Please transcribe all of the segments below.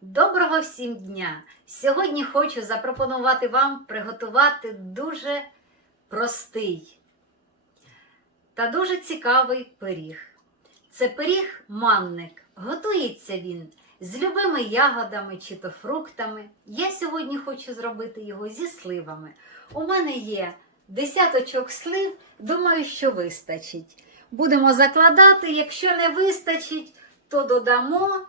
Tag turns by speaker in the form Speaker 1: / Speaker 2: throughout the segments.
Speaker 1: Доброго всім дня! Сьогодні хочу запропонувати вам приготувати дуже простий та дуже цікавий пиріг. Це пиріг манник. Готується він з любими ягодами чи то фруктами. Я сьогодні хочу зробити його зі сливами. У мене є десяточок слив, думаю, що вистачить. Будемо закладати, якщо не вистачить, то додамо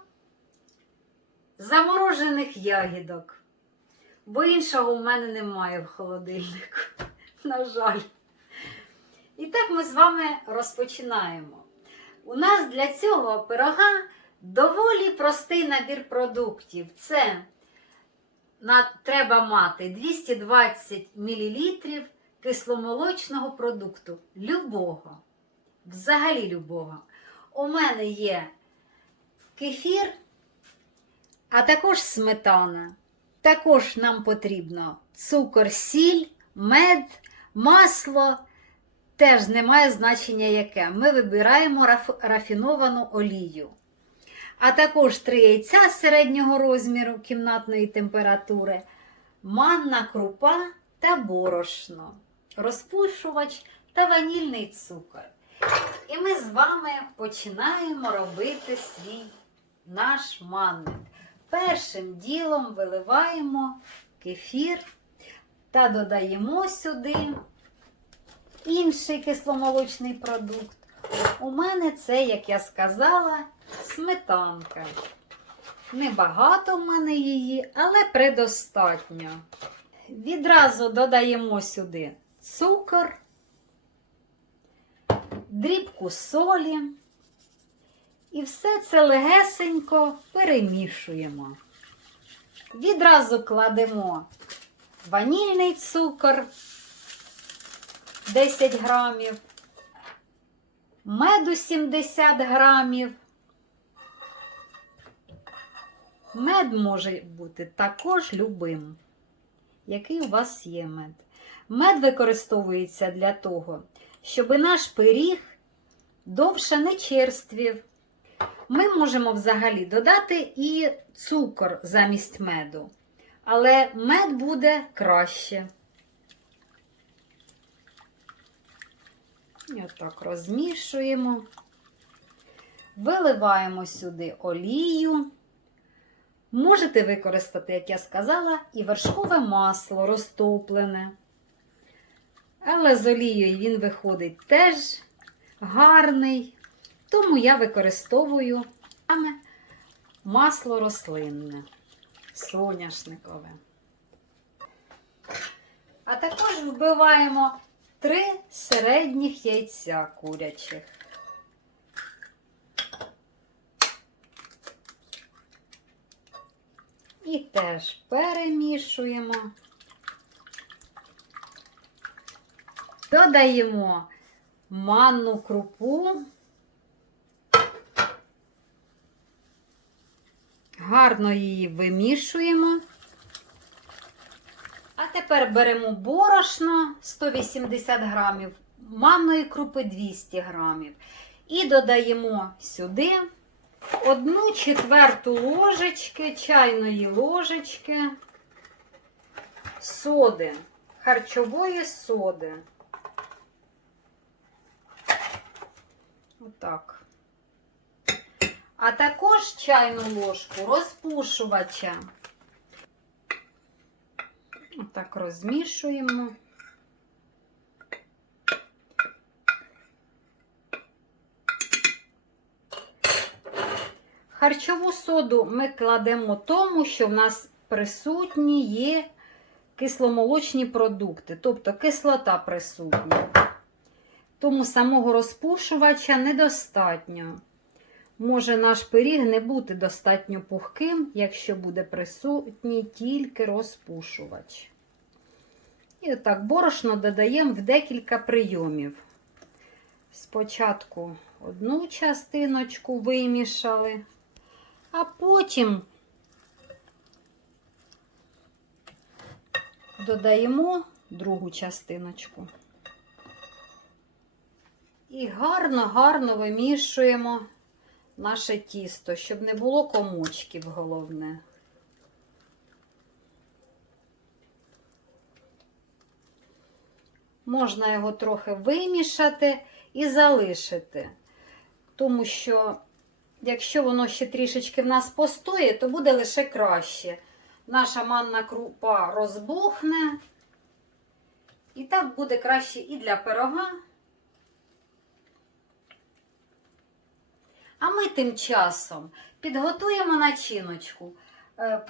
Speaker 1: заморожених ягідок. Бо іншого в мене немає в холодильнику. На жаль. І так ми з вами розпочинаємо. У нас для цього пирога доволі простий набір продуктів. Це на, треба мати 220 мл кисломолочного продукту. Любого. Взагалі любого. У мене є кефір, а також сметана. Також нам потрібно цукор, сіль, мед, масло. Теж не має значення яке. Ми вибираємо раф- рафіновану олію. А також три яйця середнього розміру кімнатної температури, манна крупа та борошно, розпушувач та ванільний цукор. І ми з вами починаємо робити свій наш манник. Першим ділом виливаємо кефір та додаємо сюди інший кисломолочний продукт. У мене це, як я сказала, сметанка. Небагато в мене її, але предостатньо. Відразу додаємо сюди цукор, дрібку солі. І все це легесенько перемішуємо. Відразу кладемо ванільний цукор 10 грамів, меду 70 грамів. Мед може бути також любим, який у вас є мед. Мед використовується для того, щоб наш пиріг довше не черствів. Ми можемо взагалі додати і цукор замість меду, але мед буде краще. І отак розмішуємо. Виливаємо сюди олію. Можете використати, як я сказала, і вершкове масло розтоплене. Але з олією він виходить теж гарний. Тому я використовую саме масло рослинне, соняшникове. А також вбиваємо три середніх яйця курячих. І теж перемішуємо. Додаємо манну крупу. Гарно її вимішуємо. А тепер беремо борошно 180 грамів, манної крупи 200 грамів. І додаємо сюди одну четверту ложечки, чайної ложечки соди, харчової соди. Отак. А також чайну ложку розпушувача. Отак розмішуємо. Харчову соду ми кладемо тому, що в нас присутні є кисломолочні продукти, тобто кислота присутня. Тому самого розпушувача недостатньо. Може наш пиріг не бути достатньо пухким, якщо буде присутній тільки розпушувач. І отак борошно додаємо в декілька прийомів. Спочатку одну частиночку вимішали, а потім додаємо другу частиночку. І гарно-гарно вимішуємо наше тісто, щоб не було комочків головне. Можна його трохи вимішати і залишити, тому що, якщо воно ще трішечки в нас постоє, то буде лише краще. Наша манна крупа розбухне, і так буде краще і для пирога. А ми тим часом підготуємо начиночку. Е,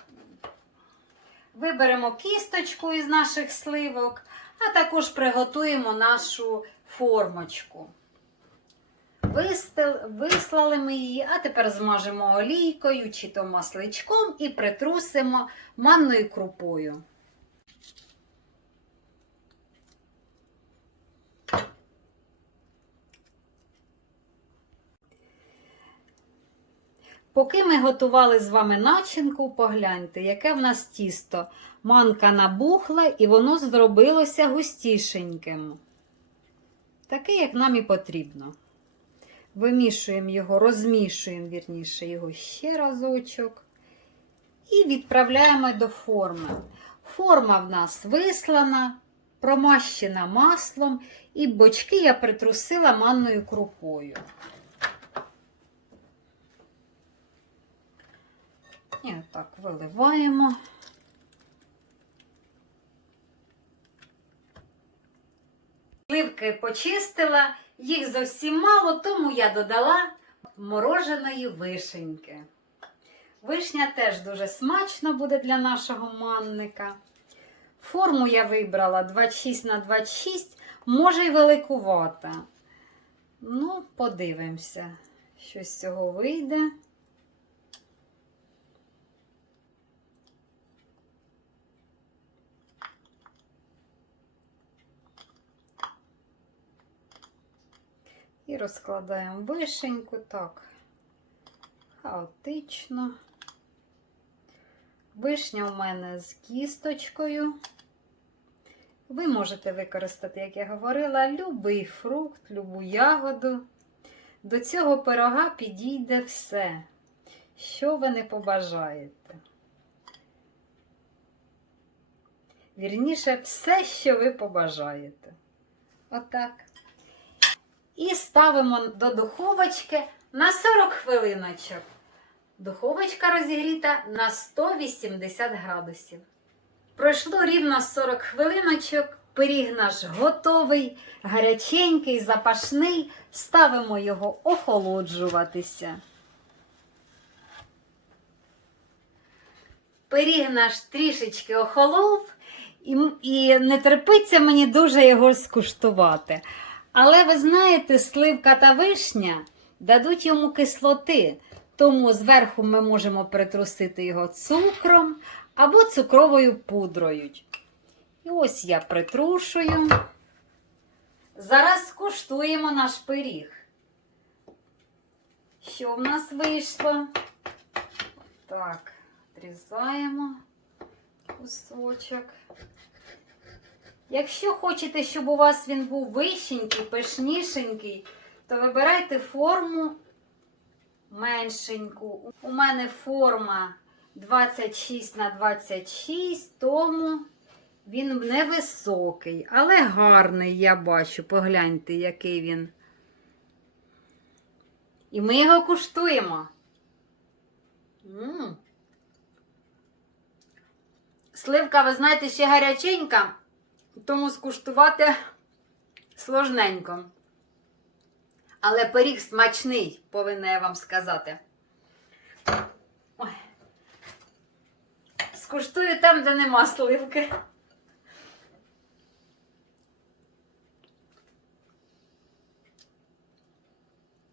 Speaker 1: Виберемо кісточку із наших сливок, а також приготуємо нашу формочку. Вислали ми її, а тепер змажемо олійкою чи то масличком і притрусимо манною крупою. Поки ми готували з вами начинку, погляньте, яке в нас тісто. Манка набухла і воно зробилося густішеньким. Таке, як нам і потрібно. Вимішуємо його, розмішуємо, вірніше, його ще разочок. І відправляємо до форми. Форма в нас вислана, промащена маслом, і бочки я притрусила манною крупою. І отак виливаємо. Сливки почистила, їх зовсім мало, тому я додала мороженої вишеньки. Вишня теж дуже смачно буде для нашого манника. Форму я вибрала 26 на 26, може й великувата. Ну, подивимося, що з цього вийде. І розкладаємо вишеньку так, хаотично. Вишня у мене з кісточкою. Ви можете використати, як я говорила, любий фрукт, любу ягоду. До цього пирога підійде все, що ви не побажаєте. Вірніше, все, що ви побажаєте. Отак. І ставимо до духовочки на 40 хвилиночок. Духовочка розігріта на 180 градусів. Пройшло рівно 40 хвилиночок. Пиріг наш готовий, гаряченький, запашний. Ставимо його охолоджуватися. Пиріг наш трішечки охолов, і, і не терпиться мені дуже його скуштувати. Але ви знаєте, сливка та вишня дадуть йому кислоти, тому зверху ми можемо притрусити його цукром або цукровою пудрою. І ось я притрушую. Зараз скуштуємо наш пиріг. Що в нас вийшло? Так, відрізаємо кусочок. Якщо хочете, щоб у вас він був вищенький, пишнішенький, то вибирайте форму меншеньку. У мене форма 26 на 26, тому він невисокий, але гарний, я бачу. Погляньте, який він. І ми його куштуємо. М. Сливка, ви знаєте, ще гаряченька тому скуштувати сложненько. Але пиріг смачний, повинна я вам сказати. Ой. Скуштую там, де нема сливки.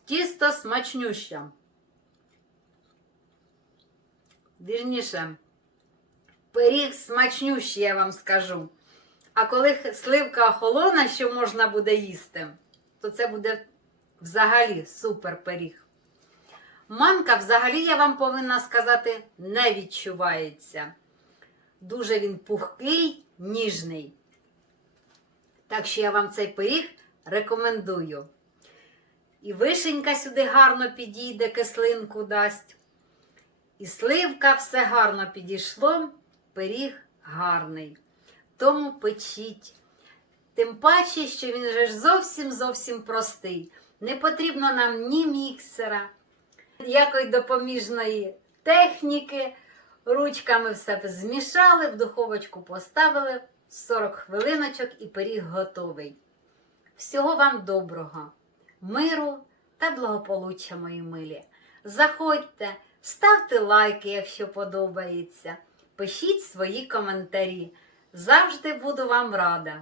Speaker 1: Тісто смачнюще. Вірніше, пиріг смачнющий, я вам скажу. А коли сливка охолона, що можна буде їсти, то це буде взагалі супер пиріг. Манка, взагалі, я вам повинна сказати, не відчувається. Дуже він пухкий, ніжний. Так що я вам цей пиріг рекомендую. І вишенька сюди гарно підійде, кислинку дасть. І сливка все гарно підійшло, пиріг гарний. Тому печіть. Тим паче, що він же ж зовсім зовсім простий. Не потрібно нам ні міксера, ніякої допоміжної техніки. Ручками все змішали, в духовочку поставили 40 хвилиночок і пиріг готовий. Всього вам доброго, миру та благополуччя, мої милі. Заходьте, ставте лайки, якщо подобається. Пишіть свої коментарі. Завжди буду вам рада.